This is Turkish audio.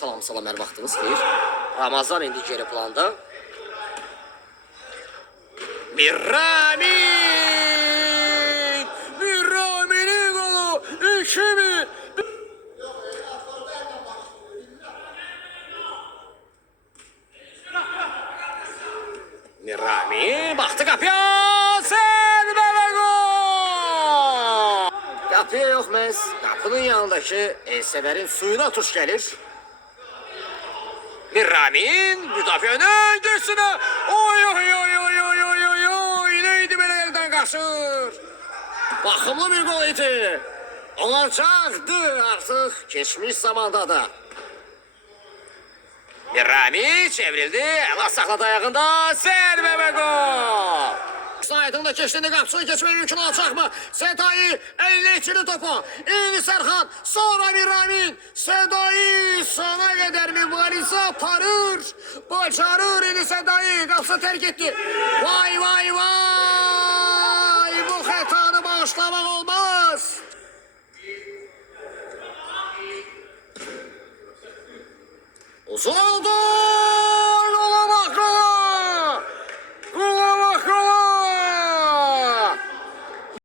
Salam salam, hər vaxtınız xeyir. Ramazan indi geri planda. Mirrami'nin golü 2-1. Mirrami baktı kapıya, zərbə və gol. Kapıya yox məhz, qapının yanındakı Elsəvərin suyuna tuş gəlir. Mirramin müdafiənin göğsünə, oy oy oy oy oy oy oy oy, neydi belə eldən qaçır. Baxımlı bir gol idi. Olacaqdı artıq keçmiş zamanda da. Mirrami çevrildi, əla saxladı ayağında, zərbə və gol. Saydığında keçdiğinde qapısını geçmeyi mümkün olacaq mı? Sedai eline içini topu. İni Serhan, sonra Mirramin. Sedai sona kadar mübarize aparır. Başarır İni Sedai. Qapısı terk etti. Vay vay vay. Bu xətanı bağışlamaq olmaz. Uzun oldu.